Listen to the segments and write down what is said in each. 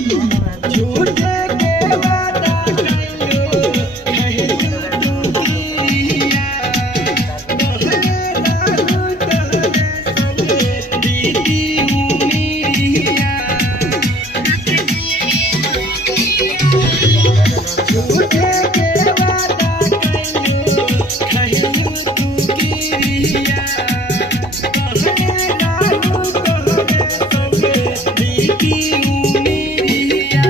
झूठे के वादा कइलो कहियो तू किरिया कहले रहू तोहरे संगे बीती उमिरिया झूठे के वादा कइलो कहियो तू किरिया कहले रहू तोहरे संगे बीती उमिरिया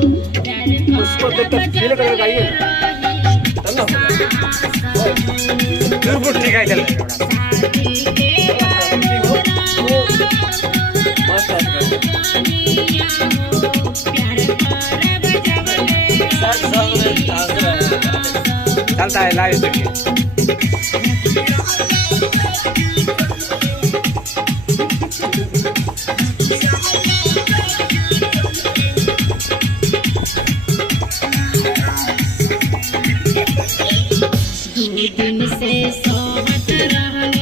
उसको देख कर फील कर गाइए जरूर ठीक है चल चलता है लाइव देखिए दिन से सोहत रहने